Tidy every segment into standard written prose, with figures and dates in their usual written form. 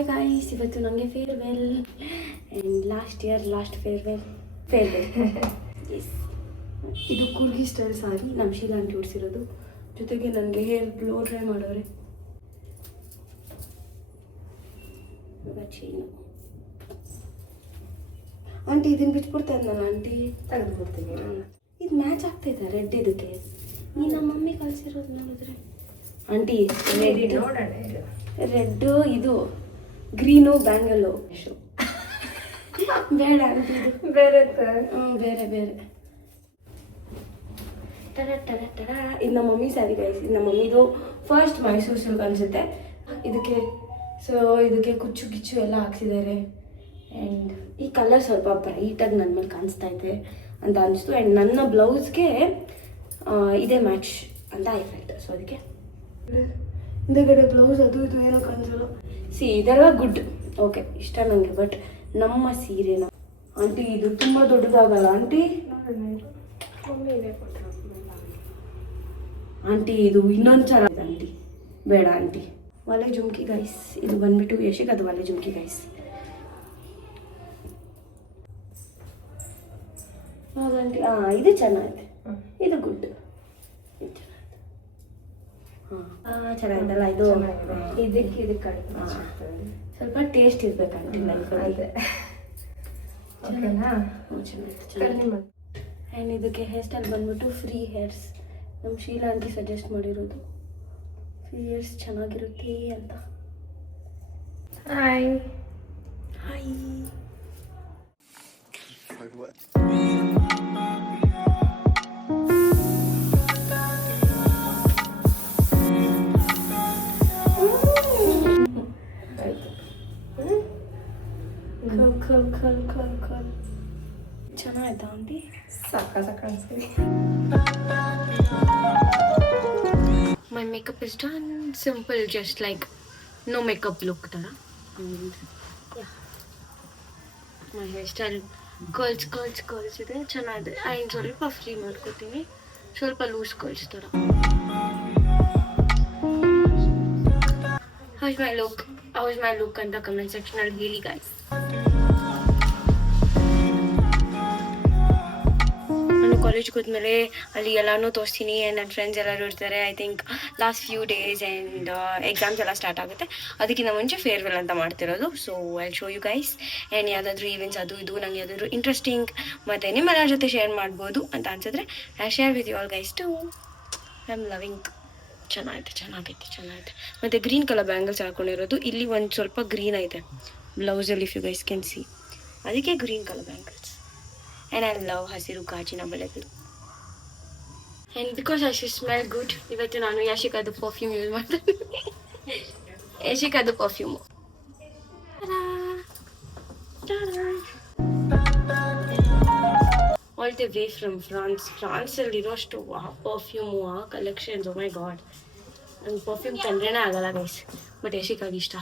Hi guys, ಇವತ್ತು ನನಗೆ farewell and last farewell yes. ಇದು ಕುರ್ಗಿ ಸ್ಟೈಲ್ ಸಾರಿ ನಮ್ಮ ಶೀಲಾ ಆಂಟಿ ಉಡಿಸಿರೋದು. ಜೊತೆಗೆ ನನಗೆ ಹೇರ್ ಬ್ಲೋ ಡ್ರೈ ಮಾಡೋರೆ. ಚೀನು ಆಂಟಿ ಇದನ್ನು ಬಿಟ್ಬಿಡ್ತಾ ಇದ್ನಲ್ಲ ಆಂಟಿ, ತೆಗೆದುಬಿಡ್ತೀನಿ. ಇದು ಮ್ಯಾಚ್ ಆಗ್ತೈತೆ ರೆಡ್ ಇದಕ್ಕೆ. ಈ ನಮ್ಮ ಮಮ್ಮಿ ಕಳಿಸಿರೋದು ನೋಡಿದ್ರೆ ಆಂಟಿ ರೆಡ್ಡು ಇದು ಗ್ರೀನು ಬ್ಯಾಂಗಲ್ಲು ಬೇಡ ಆಂಟಿ, ಇದು ಬೇರೆ ಬೇರೆ ಇದು ನಮ್ಮ ಮಮ್ಮಿ ಸ್ಯಾರಿ ಗೈಸ್. ಇದು ನಮ್ಮ ಮಮ್ಮಿದು ಫಸ್ಟ್ ಮೈಸೂರು ಸಿಲ್ಕ್ ಅನಿಸುತ್ತೆ. ಇದಕ್ಕೆ ಕುಚ್ಚು ಗಿಚ್ಚು ಎಲ್ಲ ಹಾಕ್ಸಿದ್ದಾರೆ. ಆ್ಯಂಡ್ ಈ ಕಲರ್ ಸ್ವಲ್ಪ ಬ್ರೈಟಾಗಿ ನನ್ನ ಮೇಲೆ ಕಾಣಿಸ್ತಾ ಇದೆ ಅಂತ ಅನಿಸ್ತು. ಆ್ಯಂಡ್ ನನ್ನ ಬ್ಲೌಸ್ಗೆ ಇದೇ ಮ್ಯಾಚ್ ಅಂತ ಎಫೆಕ್ಟ್. ಸೊ ಅದಕ್ಕೆ ಹಿಂದೆಗಡೆ ಬ್ಲೌಸ್ ಅದು ಇದು ಏನೋ ಕಾಣಿಸಲ್ಲ. ಇದೆಲ್ಲ ಗುಡ್, ಓಕೆ, ಇಷ್ಟ ನನಗೆ. ಬಟ್ ನಮ್ಮ ಸೀರೆನ ಆಂಟಿ ಇದು ತುಂಬ ದೊಡ್ಡದಾಗಲ್ಲ ಆಂಟಿ? ಆಂಟಿ ಇದು ಇನ್ನೊಂದು ಥರ ಆಂಟಿ, ಬೇಡ ಆಂಟಿ. ಒಲೆ ಜುಮ್ಕಿ ಗೈಸ್, ಇದು ಬಂದ್ಬಿಟ್ಟು ಯಶಿಗೆ ಅದು ಒಲೆ ಜುಮ್ಕಿ ಗೈಸ್. ಹೌದಂಟಿ, ಇದು ಚೆನ್ನಾಗಿದೆ, ಇದು ಗುಡ್, ಚೆನ್ನಾಗಿದ್ದಲ್ಲ ಇದು. ಇದಕ್ಕೆ ಸ್ವಲ್ಪ ಟೇಸ್ಟ್ ಇರ್ಬೇಕಂಟಿ ಲೈಫಲ್ಲಿ. ಆ್ಯಂಡ್ ಇದಕ್ಕೆ ಹೇರ್ ಸ್ಟೈಲ್ ಬಂದ್ಬಿಟ್ಟು ಫ್ರೀ ಹೇರ್ಸ್. ನಮ್ಮ ಶೀಲಾ ಆಂಟಿ ಸಜೆಸ್ಟ್ ಮಾಡಿರೋದು ಫ್ರೀ ಹೇರ್ಸ್ ಚೆನ್ನಾಗಿರುತ್ತೆ ಅಂತ. Hi hi. ಚೆನ್ನಾಯ್ತಾ ಆಂಟಿ? ಸಾಕ ಅನ್ಸ್ತೀವಿ. My makeup is done. Simple, just like no makeup look ತರ. And yeah, my hairstyle curls ಇದೆ, ಚೆನ್ನಾಗಿದೆ. ಆ್ಯಂಡ್ ಸ್ವಲ್ಪ ಫ್ರೀ ಮಾಡ್ಕೊತೀನಿ, ಸ್ವಲ್ಪ ಲೂಸ್ ಕರ್ಲ್ಸ್ ತರ. How's my look ಅಂತ ಕಮೆಂಟ್ ಸೆಕ್ಷನ್ ಅಲ್ಲಿ ಹೇಳಿ ಗೈಸ್. ಕಾಲೇಜ್ಗೆ ಹೋದ್ಮೇಲೆ ಅಲ್ಲಿ ಎಲ್ಲನೂ ತೋರಿಸ್ತೀನಿ. ನನ್ನ ಫ್ರೆಂಡ್ಸ್ ಎಲ್ಲರೂ ಇರ್ತಾರೆ. I think last few days and exams ಎಲ್ಲ ಸ್ಟಾರ್ಟ್ ಆಗುತ್ತೆ. ಅದಕ್ಕಿಂತ ಮುಂಚೆ ಫೇರ್ವೆಲ್ ಅಂತ ಮಾಡ್ತಿರೋದು. So I show you guys. And ಯಾವುದಾದ್ರೂ ಈವೆಂಟ್ಸ್ ಅದು ಇದು ನಂಗೆ ಯಾವುದಾದ್ರೂ ಇಂಟ್ರೆಸ್ಟಿಂಗ್ ಮತ್ತು ನಿಮ್ಮೆಲ್ಲರ ಜೊತೆ ಶೇರ್ ಮಾಡ್ಬೋದು ಅಂತ ಅನ್ಸಿದ್ರೆ I share with you all guys too. I am loving. ಚೆನ್ನಾಗೈತೆ. ಮತ್ತು ಗ್ರೀನ್ ಕಲರ್ ಬ್ಯಾಂಗಲ್ಸ್ ಹಾಕೊಂಡಿರೋದು. ಇಲ್ಲಿ ಒಂದು ಸ್ವಲ್ಪ ಗ್ರೀನ್ ಐತೆ ಬ್ಲೌಸಲ್ಲಿ, if you guys can see. ಅದಕ್ಕೆ green colour bangles. And I love ಹಸಿರು ಗಾಜಿನ ಬಳೆಗಳು. And because I should smell good, ಇವತ್ತು ನಾನು ಯಶಿಕಾದು ಪರ್ಫ್ಯೂಮ್ ಯೂಸ್ ಮಾಡ್ತೀನಿ. ಯಶಿಕಾದು perfume. All the way from ಫ್ರಾನ್ಸಲ್ಲಿರೋಷ್ಟು ಪರ್ಫ್ಯೂಮು, ಆ ಕಲೆಕ್ಷನ್ಸ್, ಓ ಮೈ ಗಾಡ್. ನಂಗೆ ಪರ್ಫ್ಯೂಮ್ ತಂದ್ರೇನೇ ಆಗಲ್ಲ ಗೈಸ್, ಬಟ್ ಯಶಿಕಾಗಿ ಇಷ್ಟ.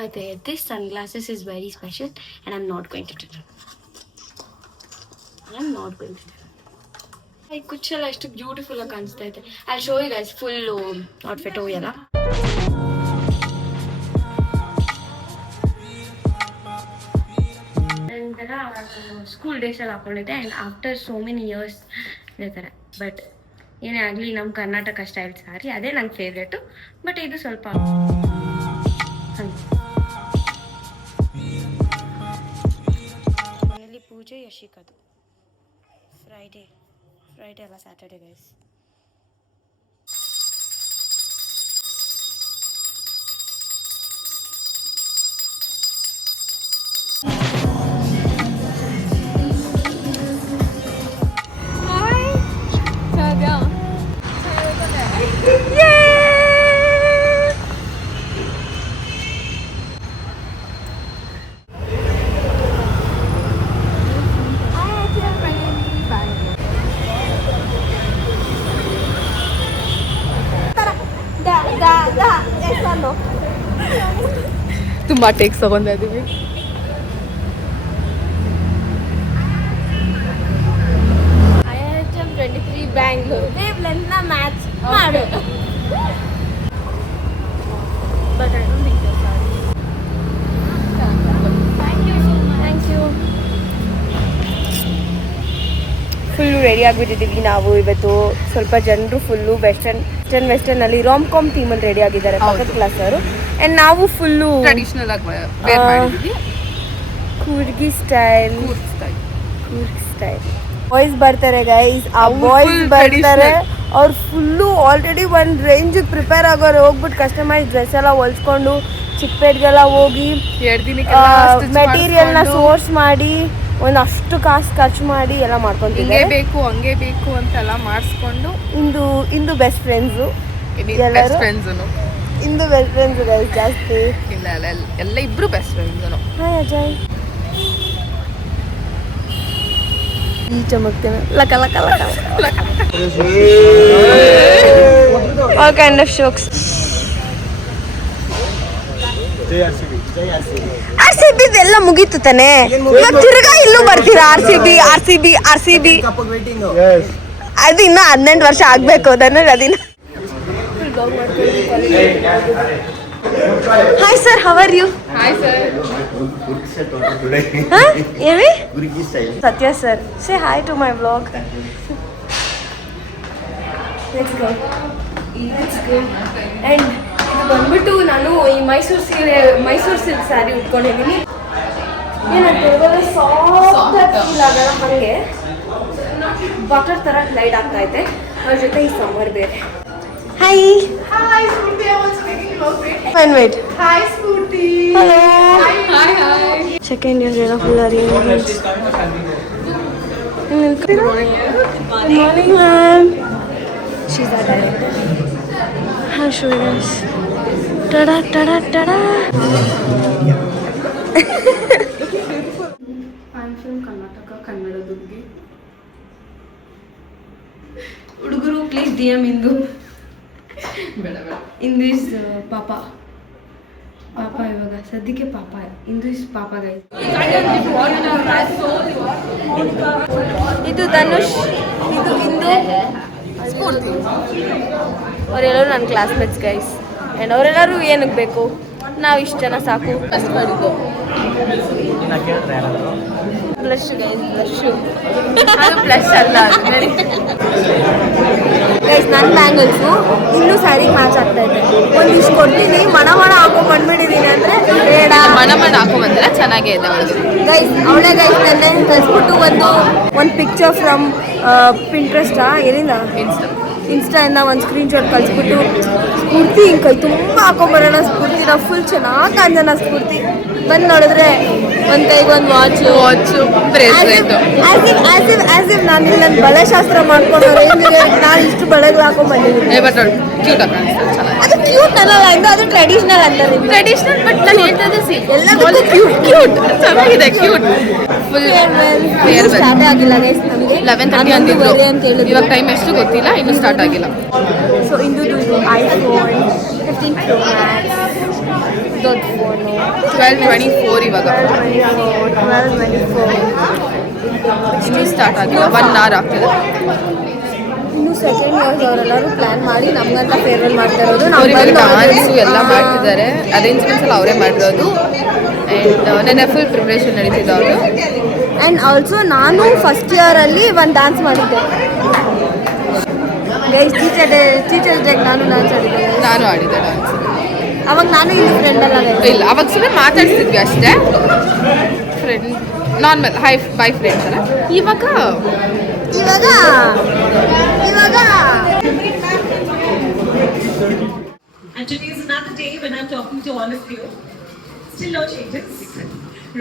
ಮತ್ತು this sunglasses is very special and I am not going to to ಈ ಕುಚ್ಚೆಲ್ಲ ಎಷ್ಟು ಬ್ಯೂಟಿಫುಲ್ ಆಗಿ ಕಾಣಿಸ್ತಾ ಇದೆ. I show you guys full outfit ಎಲ್ಲ. ಒಂಥರ ಸ್ಕೂಲ್ ಡೇಸಲ್ಲಿ ಹಾಕೊಂಡಿದ್ದೆ. And after so many years ಇದೇ ಥರ. ಬಟ್ ಏನೇ ಆಗಲಿ ನಮ್ಮ ಕರ್ನಾಟಕ ಸ್ಟೈಲ್ ಸಾರಿ ಅದೇ ನನ್ನ ಫೇವ್ರೇಟು. ಬಟ್ ಇದು ಸ್ವಲ್ಪ ಮನೇಲಿ ಪೂಜೆ ಯಶಿಕದು ಫ್ರೈಡೇ ಅಲ್ಲ, ಸ್ಯಾಟರ್ಡೇ ಗೈಸ್. ತುಂಬ ಟೇಕ್ಸ್ ತಗೊಂತಾ ಇದ್ದೀವಿ. IIHM 23 ಬ್ಯಾಂಗ್ಳೂರ್ ವೇವ್ ಲೆಂತ್ನ ಮ್ಯಾಚ್ ಮಾಡು. But I don't think so, sorry. Ready ಆಗಿಬಿಟ್ಟಿದ್ದೀವಿ ನಾವು ಇವತ್ತು. ಸ್ವಲ್ಪ ಜನರು ಫುಲ್ಲು ವೆಸ್ಟರ್ನಲ್ಲಿ ರಾಮ್ ಕಾಮ್ ಥೀಮಲ್ಲಿ ರೆಡಿ ಆಗಿದ್ದಾರೆ ಪಕ್ಕದ ಕ್ಲಾಸ್ ಅವರು. ಆ್ಯಂಡ್ ನಾವು ಫುಲ್ಲು ಟ್ರೆಡಿಷನಲ್ ಆಗಿ ವೇರ್ ಮಾಡಿದ್ವಿ. ಕೂರ್ಗಿ ಸ್ಟೈಲ್ ಬಾಯ್ಸ್ ಬರ್ತಾರೆ ಗೈಸ್. ಆ ಬಾಯ್ಸ್ ಬರ್ತಾರೆ, ಅವ್ರು ಫುಲ್ಲು ಆಲ್ರೆಡಿ ಒಂದು ರೇಂಜಿಗೆ ಪ್ರಿಪೇರ್ ಆಗೋರು. ಹೋಗ್ಬಿಟ್ಟು ಕಸ್ಟಮೈಸ್ ಡ್ರೆಸ್ ಎಲ್ಲ ಹೊಲ್ಸ್ಕೊಂಡು ಚಿಕ್ಕಪೇಟ್ಗೆಲ್ಲ ಹೋಗಿ ಮೆಟೀರಿಯಲ್ನ ಸೋರ್ಸ್ ಮಾಡಿ ಒಂದಷ್ಟು ಕಾಸು ಖರ್ಚು ಮಾಡಿ ಎಲ್ಲ ಮಾಡ್ಕೊಂತಿದ್ದೆ. ಹಂಗೆ ಬೇಕು ಅಂತೆಲ್ಲ ಮಾಡಿಸ್ಕೊಂಡು ಇಂದು ಬೆಸ್ಟ್ ಫ್ರೆಂಡ್ಸು ಎಲ್ಲರೂ ಇಂದು ಬೆಸ್ಟ್ ಫ್ರೆಂಡ್ಸು ಗೈಸ್ ಜಾಸ್ತಿ ಇಲ್ಲ ಎಲ್ಲ ಇಬ್ರು ಬೆಸ್ಟ್ ಫ್ರೆಂಡ್ಸು. ಹಾಯ್ ಅಜಯ್. ಈ ಚಮಕ್ತೇನೆ ಲಕ ಲಕ ಲಕ. All kind of jokes. RCB ಎಲ್ಲ ಮುಗೀತು ತಾನೆ, ಇವಾಗ ತಿರ್ಗಾ ಇಲ್ಲೂ ಬರ್ತೀರಾ? RCB ಅದು ಇನ್ನೂ 18 ವರ್ಷ ಆಗ್ಬೇಕು. ಅದನ್ನ Hi sir, how are you? Hi sir. Amy? Gurji style. Satya sir, say hi to my vlog. Let's go. And ಬಂದ್ಬಿಟ್ಟು ನಾನು ಈ ಮೈಸೂರು ಸಿಲ್ಕ್ ಸ್ಯಾರಿ ಉಟ್ಕೊಂಡಿದ್ದೀನಿ. ಏನಂತ ಸಾಫ್ಟ್ ಫೀಲ್ ಆಗಲ್ಲ, ಹಾಗೆ ಬಟರ್ ಥರ ಲೈಟ್ ಆಗ್ತಾ ಐತೆ. ಅವ್ರ ಜೊತೆ ಈ ಸಮ್ಮರ್ ಬೇರೆ. Hi Hi Smriti, I was making you great. Fine, wait. Hi Smriti. Hello. Hi. Second year ಎಲ್ಲ full arrangements. Good morning ma'am. She's our director. I'll show you guys. Ta-da ta-da ta-da. I'm from Karnataka, ಕನ್ನಡದುರ್ಗಿ. ಹುಡುಗರು please DM ಇಂದು. ಬೇಡ ಇಂದು is ಪಾಪ ಇವಾಗ ಸದ್ಯಕ್ಕೆ ಪಾಪ. ಇಂದು is ಪಾಪ guys. ಇದು ಧನುಷ್, ಇದು ಇಂದು, ಸ್ಫೂರ್ತಿ. ಅವರೆಲ್ಲರೂ ನನ್ನ ಕ್ಲಾಸ್ಮೇಟ್ಸ್ ಗೈಸ್. ಆ್ಯಂಡ್ ಅವರೆಲ್ಲರೂ ಏನಕ್ಕೆ ಬೇಕು, ನಾವು ಇಷ್ಟು ಜನ ಸಾಕು. ಬ್ಲಶ್ ಗೈಸ್, ಬ್ಲಶ್ಶು ಅದು ಬ್ಲಶ್ ಅಲ್ಲ ಗೈಸ್. ನನ್ನ ಬ್ಯಾಂಗಲ್ಸು ಇನ್ನೂ ಸ್ಯಾರಿಗೆ ಮ್ಯಾಚ್ ಆಗ್ತಾ ಇದೆ. ಒಂದಿಷ್ಟು ಕೊಡ್ತೀನಿ, ಮಣ ಹಾಕೊಂಡ್ ಬಂದ್ಬಿಟ್ಟಿದ್ದೀನಿ ಅಂದರೆ ಬೇಡ. ಮಣ ಹಾಕೊಂಡ್ಬಂದ್ರೆ ಚೆನ್ನಾಗೇ ಇದೆ ಗೈಸ್. ಅವಳೇ ಗೈಸ್ ನೆನ್ನೆ ಕಳಿಸ್ಬಿಟ್ಟು ಒಂದು ಪಿಕ್ಚರ್ ಫ್ರಮ್ ಪಿಂಟ್ರೆಸ್ಟಾ ಎಲ್ಲಿಂದ ಇನ್ಸ್ಟಾಯಿಂದ ಒಂದು ಸ್ಕ್ರೀನ್ಶಾಟ್ ಕಳಿಸ್ಬಿಟ್ಟು ಸ್ಫೂರ್ತಿ ಹಿಂಗೆ ಕೈ ತುಂಬ ಹಾಕೊಂಬರೋಣ ಸ್ಫೂರ್ತಿನ ಫುಲ್ ಚೆನ್ನಾಗಿ ಕಾಂಜನ ಸ್ಫೂರ್ತಿ. ಬಂದು ನೋಡಿದ್ರೆ ಒಂದು ಕೈಗೆ ಒಂದು ವಾಚು ಬ್ರೇಸ್ಲೆಟ್. ಆಸ್ ಇಫ್ ನಾನು ಇಲ್ಲಿ ನನ್ನ ಬಳೆಶಾಸ್ತ್ರ ಮಾಡ್ಕೊಂಡವ್ರು ಏನಿದೆ, ನಾನು ಇಷ್ಟು ಬಳೆಗಳು ಹಾಕೊಂಡ್ಬಂದಿದ್ದೀನಿ. ಅದು ಕ್ಯೂಟ್ ಅನ್ನಲ್ಲ, ಅದು ಟ್ರೆಡಿಷನಲ್ ಅಂತಾರೆ. ಟ್ರೆಡಿಷನಲ್ ಬಟ್ ನಾನು ಹೇಳ್ತದೆ ಎಲ್ಲದಕ್ಕೂ ಕ್ಯೂಟ್ ಚೆನ್ನಾಗಿದೆ. ಕ್ಯೂಟ್ ಫುಲ್ ಸ್ಟಾರ್ಟೇ ಆಗಿಲ್ಲ ಗೈಸ್. ನಮಗೆ 11:30 ಅಂತಿದ್ರು. ಇವಾಗ ಟೈಮ್ ಎಷ್ಟು ಗೊತ್ತಿಲ್ಲ, ಇನ್ನೂ ಸ್ಟಾರ್ಟ್ ಆಗಿಲ್ಲ. ಸೊ ಇಂದು iPhone 15 Pro Max ದೊಡ್ಡ ಫೋನು 12:24 ಇವಾಗ. 12:24 ಇನ್ನೂ ಸ್ಟಾರ್ಟ್ ಆಗಿಲ್ಲ, 1 hour ಆಗ್ತದೆ. ಇನ್ನು ಸೆಕೆಂಡ್ ಇಯರ್ಸ್ ಅವರೆಲ್ಲರೂ ಪ್ಲಾನ್ ಮಾಡಿ ನಮ್ಗಂತ ಫೇರ್ವೆಲ್ ಮಾಡ್ತಾ ಇರೋದು. ಅವ್ರಿಗೆ ಡಾನ್ಸು ಎಲ್ಲ ಮಾಡ್ತಿದ್ದಾರೆ, ಅರೇಂಜ್ಮೆಂಟ್ಸ್ ಎಲ್ಲ ಅವರೇ ಮಾಡಿರೋದು. ಆ್ಯಂಡ್ ನೆನ್ನೆ ಫುಲ್ ಪ್ರಿಪ್ರೇಷನ್ ನಡೀತಿದ್ದು ಅವರು. ಆ್ಯಂಡ್ ಆಲ್ಸೋ ನಾನು ಫಸ್ಟ್ ಇಯರಲ್ಲಿ ಒಂದು ಡ್ಯಾನ್ಸ್ ಮಾಡಿದ್ದೆ ಗೈಸ್. ಟೀಚರ್ಸ್ ಡೇಗೆ ನಾನು ಡ್ಯಾನ್ಸ್ ಆಡಿದ್ದೆ. ನಾನು ಆಡಿದ್ದೆ ಡ್ಯಾನ್ಸ್. ಅವಾಗ ನಾನು ಇಲ್ಲಿ ಫ್ರೆಂಡ್ ಅಲ್ಲ ಇಲ್ಲ, ಅವಾಗ ಸುಮ್ಮನೆ ಮಾತಾಡ್ತಿದ್ವಿ ಅಷ್ಟೇ, friend normal high by friends ಅಲ್ಲ. ಇವಾಗ And today is another day when I'm talking to all of you. Still no changes,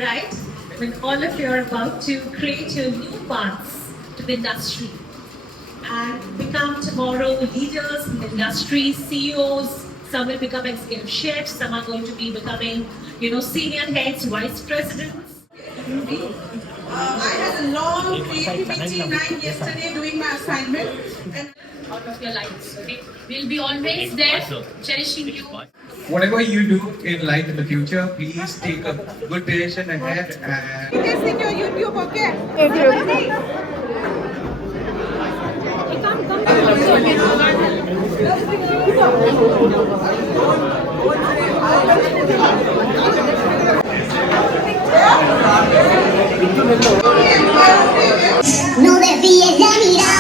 right? When all of you are about to create your new paths to the industry and become tomorrow leaders in the industry, CEOs. Some will become executive chefs. Some are going to be becoming, senior heads, vice presidents. I had a long creativity night yesterday doing my assignment and Out of your lives, okay? We'll be always there, cherishing you. Whatever you do in life in the future, please take a good decision ahead and this in your YouTube, okay? No desvíes la mirada.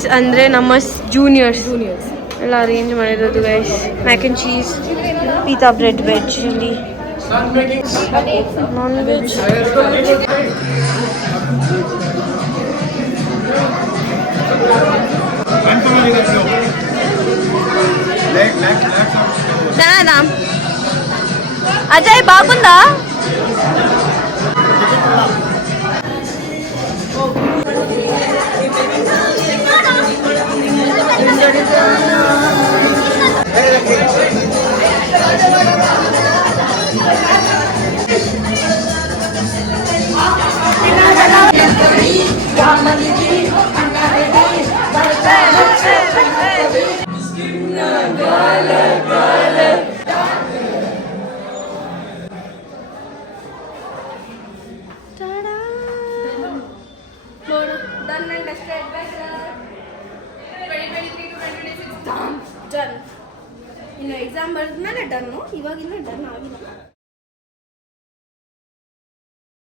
Guys ಅಂದರೆ ನಮ್ಮ juniors ಎಲ್ಲ arrange ಮಾಡಿರೋದು guys. Mac and cheese, pita bread, veg ಇಲ್ಲಿ, non veg. ಚೆನ್ನಾ Ajay బాగుందా? Done. ಇನ್ನು exam ಬರೆದ್ಮೇಲೆ ಡನ್ನು, ಇವಾಗಿನ್ನೂ done ಆಗಿಲ್ಲ.